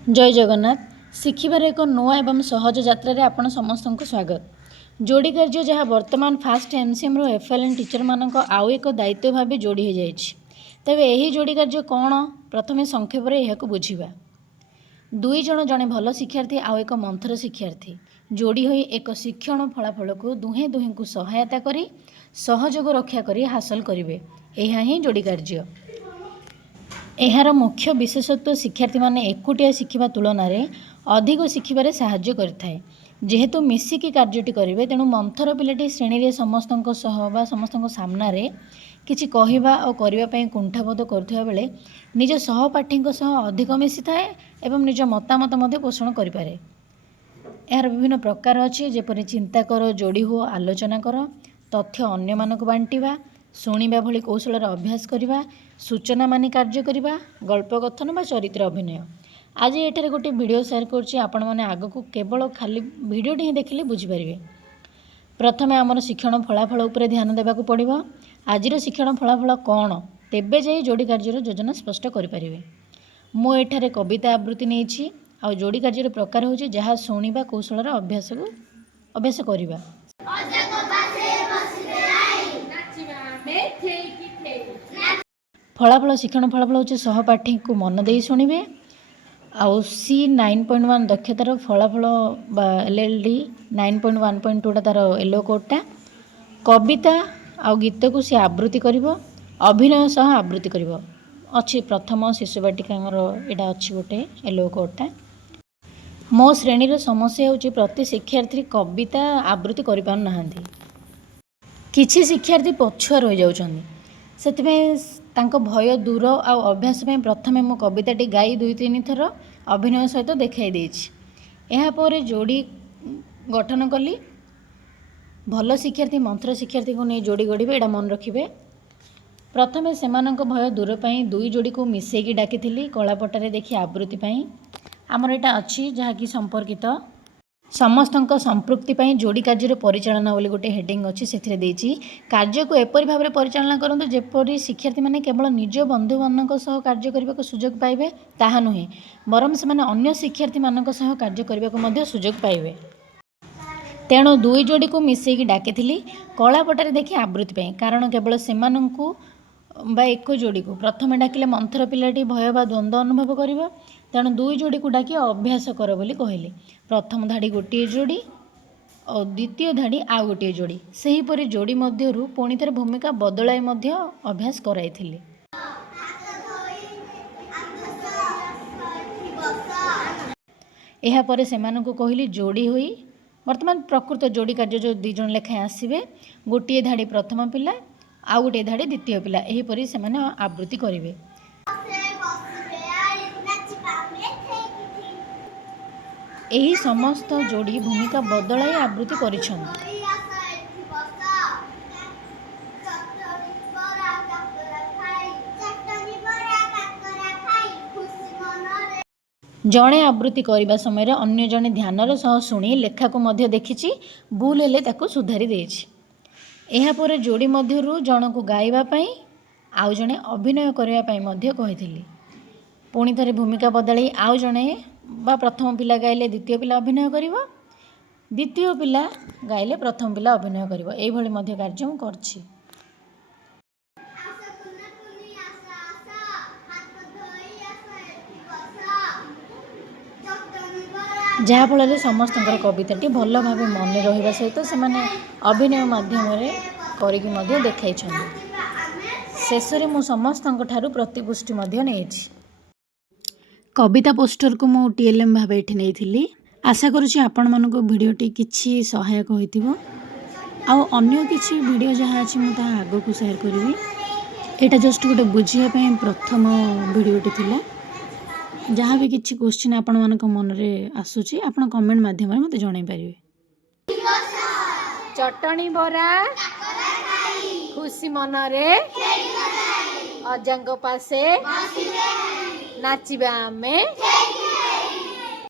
जय जगन्नाथ। शिखिबार एक नुआ एवं सहज यात्रा रे आपण समस्त को स्वागत। जोड़ी कार्य जहाँ वर्तमान फास्ट एमसीएम रो एफएलएन टीचर मानक आउ एक दायित्व भाव जोड़ी हो जाए। तेबे यही जोड़ी कार्य कौन प्रथमे संक्षेप में यह बुझा। दुई जन जड़े भल शिक्षार्थी आउ एक मंथर शिक्षार्थी जोड़ी हो एक शिक्षण फलाफल को दुहे दुहे को सहायता करी सहयोग रक्षा करी हासिल करेंगे। यह ही जोड़ी कार्य। एहार मुख्य विशेषत्व शिक्षार्थी माने एकुटिया शिखिबा तुलन में अधिक शिखिबारे साहाय्य करिथाए। जेहेतु मिसिकी कार्यटी करेंगे तेणु मंथर पिलाटी श्रेणी रे समस्त समस्त सामना रे किछि कहिबा और करबा पई कुंठाबोध करथुवा बेले निज सहपाठी सह अधिक मिसी थाए एवं निज मतामत मध्य पोषण करि पारे। यार विभिन्न प्रकार अच्छी जेपरि चिंता कर, जोड़ी हो, आलोचना कर, तथ्य अन्य मानक बांटिबा, शुणिबा भली कौशल अभ्यास करवा, सूचना मानि कार्य करवा, गल्प कथन बा चरित्र अभिनय। आज एठारे गोटे वीडियो शेयर करछि आपण माने आगकू केवल खाली वीडियोटी ही देखिले बुझिपारे। प्रथमे आमर शिक्षण फलाफल उपरे ध्यान देबाकू पड़िबो। आजिर शिक्षण फलाफल कौन तेबे जाई जोड़ी कार्यर योजना स्पष्ट करिपारिबे। मु एठारे कविता आवृत्ति नेछि आ जोड़ी कार्यर प्रकार होछि जहाँ शुणिबा कौशल अभ्यास करवा। फलाफल शिक्षण फलाफल होछि सहपाठी को मन देई शुणिबे। आउ C9.1 दक्षतार फलाफल LLD 9.1.2 तार येलो कोडटा। कविता आउ गीत को सी आवृत्ति करिवो, अभिनय सह आवृत्ति करिवो। अच्छी प्रथम शिशु बाटिकार यहाँ अच्छी गोटे येलो कोडटा। मो श्रेणी समस्या होछि प्रति शिक्षार्थी कविता आवृत्ति करि पारु नाहांती। किछि शिक्षार्थी पछुआ रहि जाउछन्ती। सेतिमे तांको भय दूर आ अभ्यास में प्रथमे मो कविताटी गाई 2-3 थर अभिनय सहित देखाई देछि। एहा परे जोड़ी गठन कली। भल शिक्षार्थी मंत्र शिक्षार्थी को नहीं जोड़ी गढ़े एटा मन रखिबे। प्रथमे सेमानंको भय दूर पाई दुई जोड़ी को मिसेकी डाकिथिली कलापटारे देखि आवृत्ति पाई। आमर एटा अच्छी जहाँकि संपर्कित समस्तंक संपृक्ति पाई जोड़ी कार्य परिचालना बोली गोटे हेडिंग अच्छी से देछि। कार्य को एपरि भाव में परिचालना करंतु जेपरि शिक्षार्थी माने केवल निज बंधु मानक सह कार्य करने को सुजोग पाइबे ताहा नुहे, बरम से माने अन्य शिक्षार्थी मानक सह कार्य करने को मध्य सुजोग पाइबे। तेणु दुई जोड़ी को मिसेकी डाकिथिली कलापटारे देखि आवृत्ति पाई। कारण केवल सेमानंकु बा एक जोड़ी को प्रथमे डाकिले मंथर पिलाटी भय बा द्वंद्व अनुभव करिवो। तेणु दुई जोड़ी को डाकी अभ्यास कर बोली कहले। प्रथम धाड़ी गोटे जोड़ी और द्वितीय धाड़ी आउ गोटे जोड़ी सेहीपरि जोड़ी मध्यरु पुणी थरे भूमिका बदलाई मध्य अभ्यास कराइथिले। एहा परे सेमानंकु कहिली जोड़ी होई वर्तमान प्रकृत जोड़ी कार्य जो 2 जण लेखाएं आसीबे। गोटे धाड़ी प्रथम पिला आउ गोटे धाड़ी द्वितीय पिला एहीपरि सेमाने आवृत्ति करिवे। एही समस्त जोड़ी भूमिका बदलाई आवृत्ति करिछन्ति। जड़े आवृत्ति करने समय अन्य जड़े ध्यानर सह शुणी लेखा को मध्य देखिछि, भूल हेले ताको सुधारी देछि। एहा परे जोड़ी मध्यरु जन को गाइबा पई आउ जने अभिनय करबा पई मध्य कहिथिली। पुणी थरे भूमिका बदलाई आउ जने बा प्रथम पिला गाइले द्वितीय पिला अभिनय करिवो, द्वितीय पिला गाइले प्रथम पिला अभिनय करिवो। एई भली मध्य कार्य मु करछि। जहाँ फल समस्त कविताटी भल भाव मन रहा सहित से अभिनय माध्यम कर देखाई। शेष में मु समस्त प्रतिपुष्टि नहीं। कविता पोस्टर को मु TLM भाव ये नहीं। आशा करुँच आपण मानक भिडटी किसी सहायक हो। अन्य किसी वीडियो जहाँ अच्छी मुझे आग को शेयर करी। यहाँ जस्ट गोटे बुझापी प्रथम भिडटी थिला। जहाँ भी किसी क्वेश्चन आपण मानक मन रे आसुची आपण कमेंट माध्यम मते जणाई पारिबे। चटणी बरा खुशी मन रे अजांग पासे नाचिबा आमे।